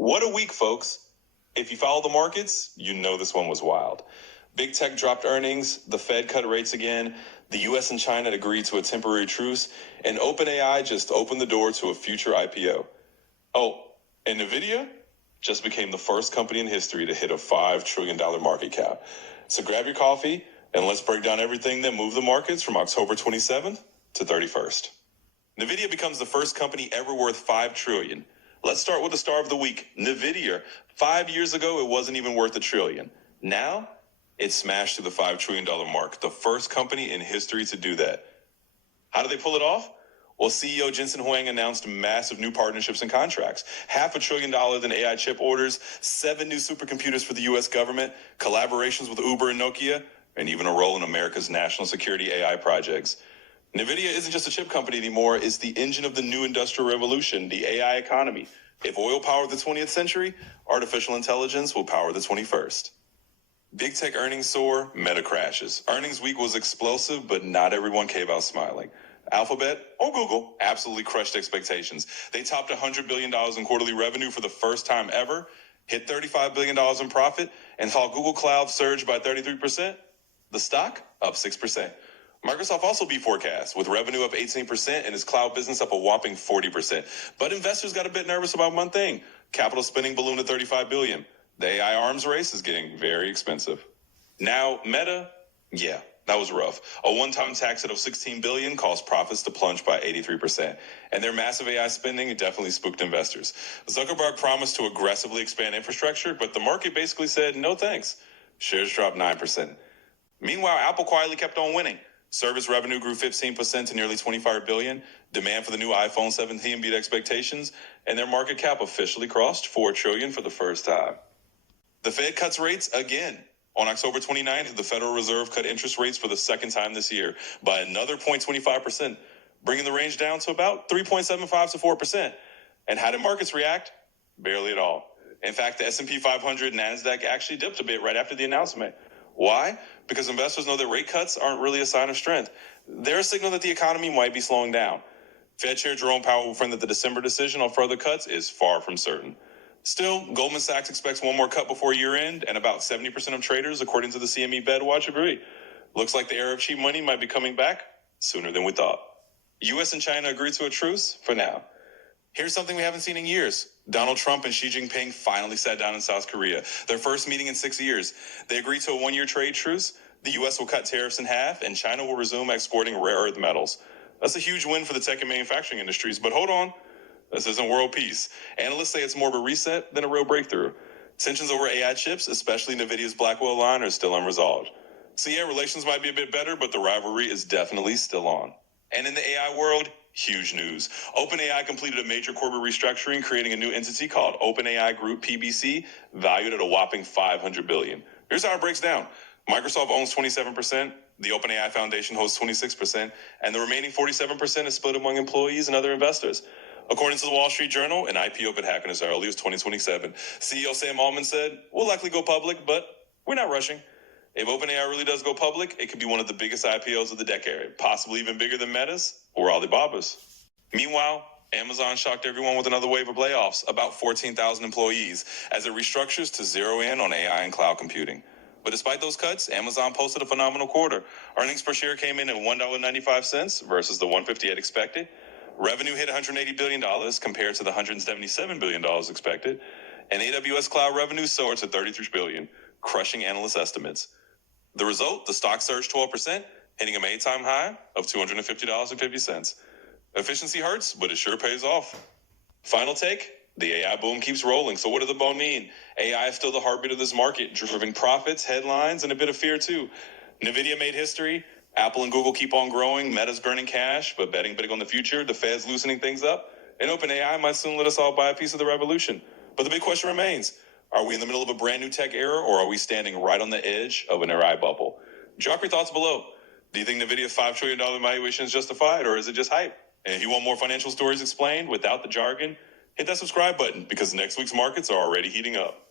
What a week, folks. If you follow the markets, you know this one was wild. Big tech dropped earnings, the Fed cut rates again, the US and China agreed to a temporary truce, and OpenAI just opened the door to a future IPO. Oh, and Nvidia just became the first company in history to hit a $5 trillion market cap. So grab your coffee and let's break down everything that moved the markets from October 27th to 31st. Nvidia becomes the first company ever worth $5 trillion. Let's start with the star of the week, Nvidia. 5 years ago, it wasn't even worth $1 trillion. Now, it smashed through the $5 trillion mark, the first company in history to do that. How did they pull it off? Well, CEO Jensen Huang announced massive new partnerships and contracts. $500 billion in AI chip orders, 7 new supercomputers for the U.S. government, collaborations with Uber and Nokia, and even a role in America's national security AI projects. Nvidia isn't just a chip company anymore, it's the engine of the new industrial revolution, the AI economy. If oil powered the 20th century, artificial intelligence will power the 21st. Big tech earnings soar, Meta crashes. Earnings week was explosive, but not everyone came out smiling. Alphabet, or Google, absolutely crushed expectations. They topped $100 billion in quarterly revenue for the first time ever, hit $35 billion in profit, and saw Google Cloud surge by 33%. The stock up 6%. Microsoft also beat forecasts, with revenue up 18% and its cloud business up a whopping 40%. But investors got a bit nervous about one thing. Capital spending ballooned to $35 billion. The AI arms race is getting very expensive. Now, Meta, yeah, that was rough. A one-time tax hit of $16 billion caused profits to plunge by 83%. And their massive AI spending definitely spooked investors. Zuckerberg promised to aggressively expand infrastructure, but the market basically said, no thanks. Shares dropped 9%. Meanwhile, Apple quietly kept on winning. Service revenue grew 15% to nearly $25 billion. Demand for the new iPhone 17 beat expectations, and their market cap officially crossed $4 trillion for the first time. The Fed cuts rates again. On October 29th, the Federal Reserve cut interest rates for the second time this year by another 0.25%, bringing the range down to about 3.75 to 4%. And how did markets react? Barely at all. In fact, the S&P 500 and NASDAQ actually dipped a bit right after the announcement. Why? Because investors know that rate cuts aren't really a sign of strength. They're a signal that the economy might be slowing down. Fed Chair Jerome Powell will find that the December decision on further cuts is far from certain. Still, Goldman Sachs expects one more cut before year-end, and about 70% of traders, according to the CME BedWatch, agree. Looks like the era of cheap money might be coming back sooner than we thought. U.S. and China agreed to a truce for now. Here's something we haven't seen in years. Donald Trump and Xi Jinping finally sat down in South Korea. Their first meeting in 6 years. They agreed to a 1-year trade truce. The U.S. will cut tariffs in half, and China will resume exporting rare earth metals. That's a huge win for the tech and manufacturing industries, but hold on. This isn't world peace. Analysts say it's more of a reset than a real breakthrough. Tensions over AI chips, especially Nvidia's Blackwell line, are still unresolved. So yeah, relations might be a bit better, but the rivalry is definitely still on. And in the AI world, huge news. OpenAI completed a major corporate restructuring, creating a new entity called OpenAI Group PBC, valued at a whopping $500 billion. Here's how it breaks down. Microsoft owns 27%, the OpenAI Foundation holds 26%, and the remaining 47% is split among employees and other investors. According to the Wall Street Journal, an IPO could happen as early as 2027. CEO Sam Altman said, we'll likely go public, but we're not rushing. If OpenAI really does go public, it could be one of the biggest IPOs of the decade, possibly even bigger than Meta's or Alibaba's. Meanwhile, Amazon shocked everyone with another wave of layoffs, about 14,000 employees, as it restructures to zero in on AI and cloud computing. But despite those cuts, Amazon posted a phenomenal quarter. Earnings per share came in at $1.95 versus the $1.58 expected. Revenue hit $180 billion compared to the $177 billion expected. And AWS cloud revenue soared to $33 billion, crushing analyst estimates. The result, the stock surged 12%, hitting a May-time high of $250.50. Efficiency hurts, but it sure pays off. Final take, the AI boom keeps rolling. So what does the boom mean? AI is still the heartbeat of this market, driving profits, headlines, and a bit of fear too. Nvidia made history. Apple and Google keep on growing. Meta's burning cash, but betting big on the future. The Fed's loosening things up. And OpenAI might soon let us all buy a piece of the revolution. But the big question remains, are we in the middle of a brand new tech era, or are we standing right on the edge of an AI bubble? Drop your thoughts below. Do you think Nvidia's $5 trillion valuation is justified, or is it just hype? And if you want more financial stories explained without the jargon, hit that subscribe button, because next week's markets are already heating up.